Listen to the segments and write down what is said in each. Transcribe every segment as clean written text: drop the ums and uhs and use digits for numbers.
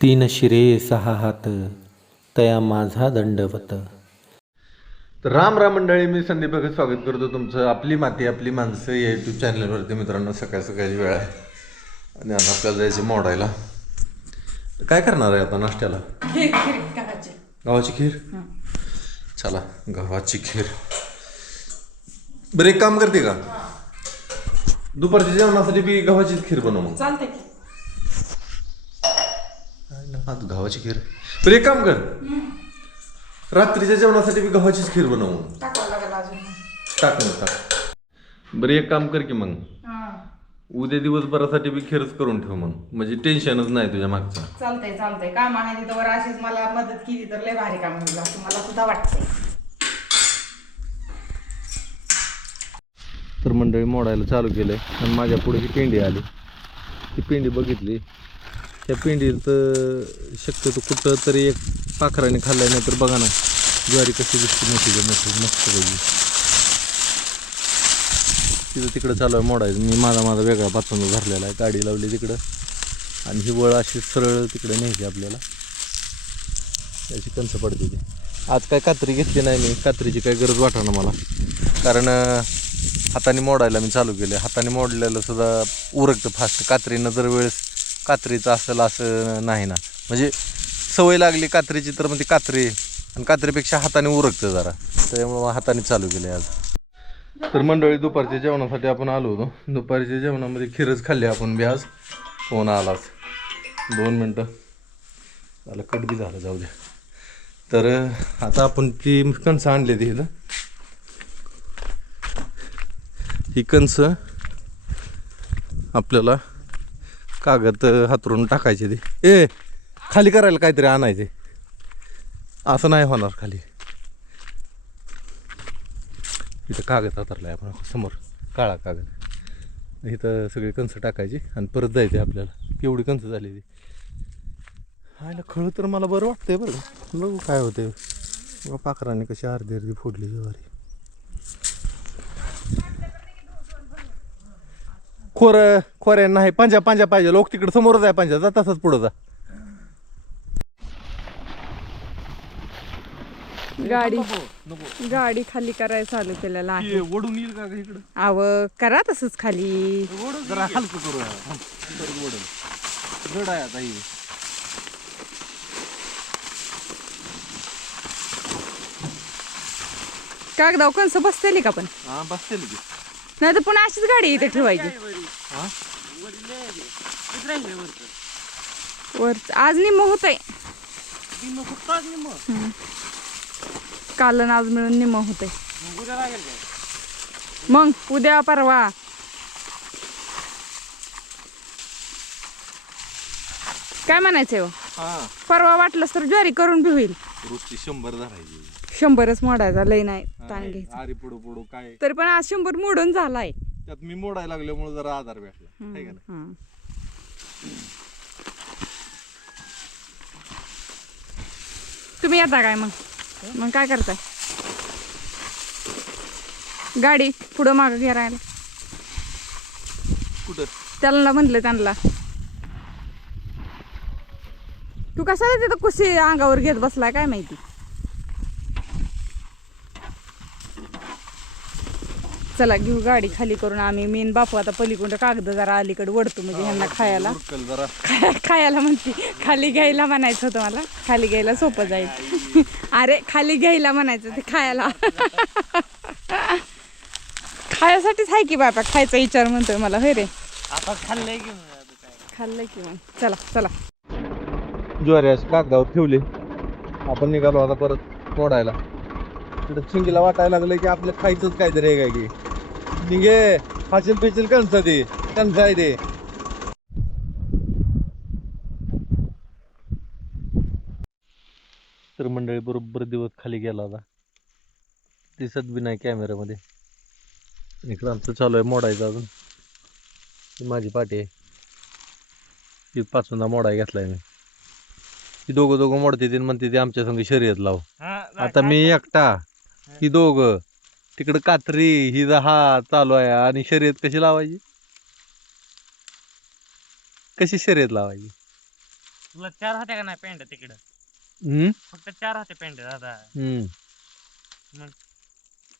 तीन शिरे सहा हात तया माझा दंडवत. तर राम राम मंडळी, मी संदीप भगत स्वागत करतो तुमचं आपली माती आपली माणसं या यूट्यूब चॅनलवरती. मित्रांनो, सकाळ सकाळची वेळ आहे आणि आज आपल्याला जायचं मोडायला. काय करणार आहे आता नाश्त्याला? गव्हाची खीर. चला, गव्हाची खीर. बरं, एक काम करते का, दुपारच्या जेवणासाठी बी गव्हाचीच खीर बनव मग. चालतंय की. आज गव्हाची खीर. बरं, एक काम कर, रात्रीच्या जेवणासाठी बी गव्हाचीच खीर बनव मग. टाकावं लागेल अजून. टाक ना, टाक. बरं, एक काम कर की मग, उद्या दिवसभरासाठी बी खीरच करून ठेव मग, म्हणजे टेन्शनच नाही तुझ्या मागचं. चालतंय चालतंय. काम आहे तिथं वर अशीच मला मदत केली तर लय भारी काम होईल असं मला सुद्धा वाटतंय. तर मंडळी, मोडायला चालू केलंय आणि माझ्या पुढे ही पेंडी आली. ती पेंडी बघितली, त्या पेंडीत शक्यतो कुठं तरी एक पाखराने खाल्लाय, नाही तर बघा ना ज्वारी कशी दिसते, मोठी मोठी मस्त पाहिजे. तिथं तिकडं चालू आहे मोडायचं. मी माझा वेगळा पाचंद धरलेला आहे, गाडी लावली तिकडं आणि ही वळ अशी सरळ तिकडे न्यायची आपल्याला. त्याची कंस पडते ती. आज काय कात्री घेतली नाही मी, कात्रीची काही गरज वाटा ना मला, कारण हाताने मोडायला मी चालू केले. हाताने मोडलेलं सुद्धा उरकतं फास्ट. कात्रीनं जर वेळेस कात्रीचं असेल असं नाही ना, म्हणजे सवय लागली कात्रीची तर मग ती कात्री, आणि कात्रीपेक्षा हाताने उरकतं जरा, त्यामुळं हाताने चालू केले आज. तर मंडळी, दुपारच्या जेवणासाठी आपण आलो होतो. दुपारच्या जेवणामध्ये खीरच खाल्ली आपण बी आज. फोन आलाच, 2 मिनटं झालं, कट बी झालं, जाऊ द्या. तर आता आपण ती कणसं आणली ती इथं. ही कणसं आपल्याला कागद हातरून टाकायची. ती खाली करायला काहीतरी आणायचे, असं नाही होणार खाली. इथं कागद हातरलाय आपण समोर, काळा कागद. इथं सगळी कणसं टाकायची आणि परत जायचे आपल्याला. केवढी कणसं झाली ती. हायला खळं तर मला बरं वाटतंय बरं का. बघू काय होते. पाखरांनी कशी अर्धी अर्धी फोडली ज्वारी. खोऱ्या नाही, पंजा पाहिजे. लोक तिकडे समोरच आहे पंजा, जा तसंच पुढं जा. गाडी खाली करायला चालू केलेला आहे. ओढून येईल का इकडं? आव करा तसंच खाली. जरा हलकं करू, जड आहे आता ही. कागदाव कंस बसतेली का पण, हा बसतील की. नाही तर पुन्हा अशीच गाडी इथे ठेवायची. वर आज निम्म होत आहे, कालन आज मिळून निम्म होत आहे. मग उद्या परवा काय म्हणायचंय हो? परवा वाटलंच तर ज्वारी करून बी होईल. रोजची 100 धरायची, 100च मोडायचा, लय नाही ताण घ्यायचा. आरी पुढं काय. तरी पण आज 100 मोडून झालाय. त्यात मी मोडायला लागल्यामुळे जरा आधार भेटला, है का नाही? हं. तुम्ही येता काय मग काय करताय? गाडी पुढं मागं घेरायला कुठं? त्याला म्हणलं त्यांना, तू कशाला तिथं कुशी अंगावर घेत बसलाय काय माहिती. चला घेऊ गाडी खाली करून. आम्ही मेन बापू आता पलीकडं कागद जरा अलीकडे वडतो, म्हणजे ह्यांना खायला जरा खायला म्हणते. खाली घ्यायला म्हणायचं होतं मला, खाली घ्यायला सोपं जाईल. अरे खाली घ्यायला म्हणायचं, ते खायला खायसाठीच आहे की बापा, खायचा विचार म्हणतोय मला. होय रे, आता खाल्लंय की खाल्लंय की मग. चला चला, ज्वारी अशी कागदावर ठेवली. आपण निघालो आता परत मोडायला. तिथं चिंगीला वाटायला लागलं की आपलं खायचंच काहीतरी आहे काय की. निघे फाशील पिशील कणसं आहे ते. तर मंडळी, बरोबर दिवस खाली गेला होता, दिसत बी नाही कॅमेऱ्यामध्ये. इकडं आमचं चालू आहे मोडायचं अजून. ही माझी पाठी आहे, ती पाचूंदा मोडाय घेतलाय मी. ती दोघं मोडते ती, म्हणते ती आमच्या संग शर्यत लाव. आता मी एकटा, ही दोघं तिकडं, कात्री ही हा चालू आहे, आणि शर्यत कशी लावायची? कशी शर्यत लावायची? तुला 4 होत्या का नाही पेंड तिकडं? हम्म फक्त 4 होते पेंड दादा. हम्म मग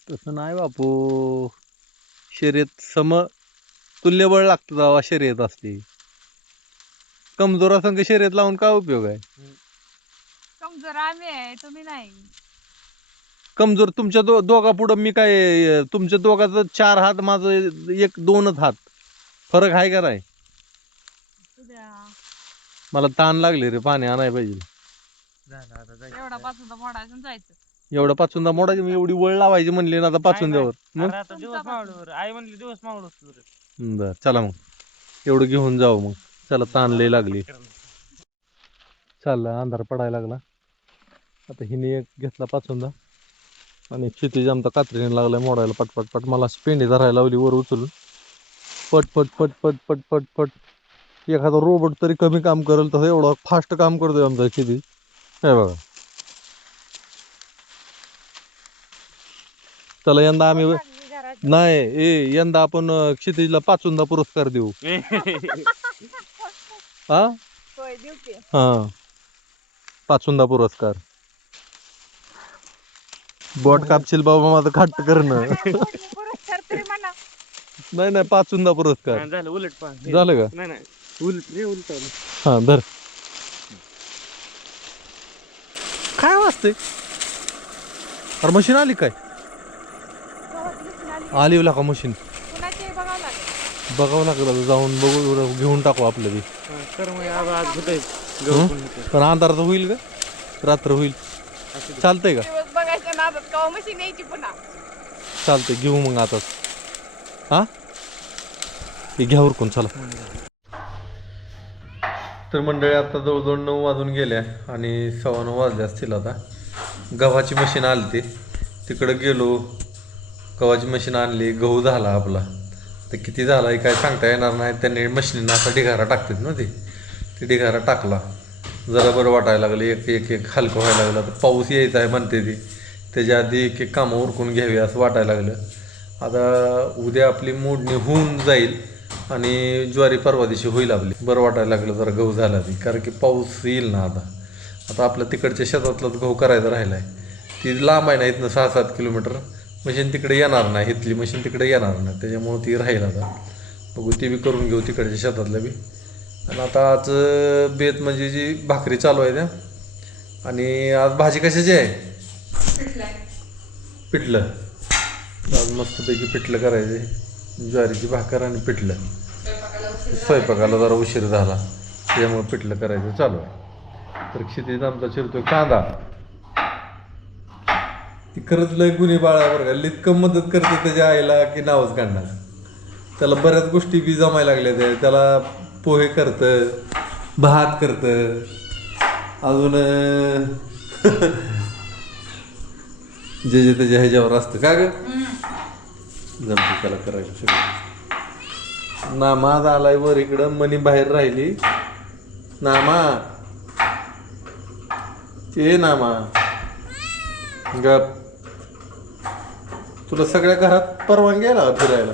तसं नाही बापू. शर्यत तुल्यबळ लागतं जेव्हा शर्यत असते. कमजोरासंग शर्यत लावून काय उपयोग आहे? कमजोर आम्ही आहे, तुम्ही नाही. कमजोर तुमच्या दोघा पुढं मी काय, तुमच्या दोघाचं 4 हात, माझं 1-2च हात. फरक आहे का नाही? उद्या मला ताण लागले रे, पाणी आणाय पाहिजे. झालं आता जायचं. एवढा पासून मोडायचं आणि जायचं. एवढा पाचुंदा मोडायची, मी एवढी वळ लावायची म्हणली ना आता पाचुंद्यावर. मग अरे आता दिवस मावळवर आई म्हणली दिवस मावळवर. बर चला मग, एवढं घेऊन जाऊ मग. चला, ताण लय लागली. चालला, अंधार पडायला लागला. आता हिने एक घेतला पाचुंदा आणि क्षितिज आमचा कात्रीने लागलाय मोडायला पटपट. मला पेंडी धरायला लावली वर उचलून. पट पट पट पट पट पट पट. एखादा रोबोट तरी कमी काम करेल तसं एवढं फास्ट काम करतोय आमचा क्षितिज. हे बघा. चला, यंदा आम्ही नाही, यंदा आपण क्षितिजला पाचुंदा पुरस्कार देऊ. हा होय, देऊ की. हा, पाचुंदा पुरस्कार. बोट कापशील बाबा माझं खाट करणं. पुरस्कार तरी म्हणा. नाही, पाचुंदा पुरस्कार. झालं उलट पा झालं का? नाही उलट रे उलट. हा, धर. काय वाजते? अरे मशीन आली काय? आली का मशीन? कुणाची बघावं लागेल. बघावं लागलं, जाऊन बघू, घेऊन टाकू आपलं बी. कर मग आज होतंय. पण अंधारात होईल का? रात्र होईल? चालतंय का? दिवस बघायच्या नादात कवा मशीन यायची पुन्हा. चालतंय, घेऊ मग आताच. हा, हे घ्या उरकून, चला. तर मंडळी, आता जवळजवळ 9 वाजून गेल्या आणि 9:15 वाजले असतील. आता गव्हाची मशीन आली ती, तिकडे गेलो, गव्हाची मशीन आणली. गहू झाला आपला. तर किती झाला काय सांगता येणार नाही. त्यांनी मशीनीनं असा ढिगारा टाकतात ना, ते ढिगारा टाकला. जरा बरं वाटायला लागलं, एक हलकं व्हायला लागलं. तर पाऊस यायचा आहे म्हणते ती, त्याच्या आधी एक कामं उरकून घ्यावी असं वाटायला लागलं. आता उद्या आपली मोडणी होऊन जाईल आणि ज्वारी परवा दिवशी होईल आपली. बरं वाटायला लागलं जरा गहू झाला ती, कारण की पाऊस येईल ना. आता आपल्या तिकडच्या शेतातलंच गहू करायचं राहिलं आहे. ती लांब आहे ना इथनं 6-7 किलोमीटर. मशीन तिकडे येणार नाही, इथली मशीन तिकडे येणार नाही, त्याच्यामुळं ती राहील. आता बघू, ती बी करून घेऊ तिकडच्या शेतातलं बी. आणि आता आज बेत म्हणजे जी भाकरी चालू आहे त्या. आणि आज भाजी कशाची आहे? पिठलं. आज मस्तपैकी पिठलं करायचे, ज्वारीची भाकर आणि पिठलं. स्वयंपाकाला जरा उशीर झाला, त्याच्यामुळे पिठलं करायचं चालू आहे. तर क्षितिज आमचा चिरतोय कांदा. ती खरंच लय गुन्हे बाळा बरं का, इतकं मदत करते त्याच्या आईला की नावच काढणार. त्याला बऱ्याच गोष्टी बी जमायला लागल्या. त्याला पोहे करतं, भात करतं, अजून जे त्याच्या ह्याच्यावर असतं का ग, जमते त्याला करायचं सगळं. नामा आलाय वर इकडं, मनी बाहेर राहिली. नामा ते नामा गप. तुला सगळ्या घरात परवानगी आहे ना फिरायला?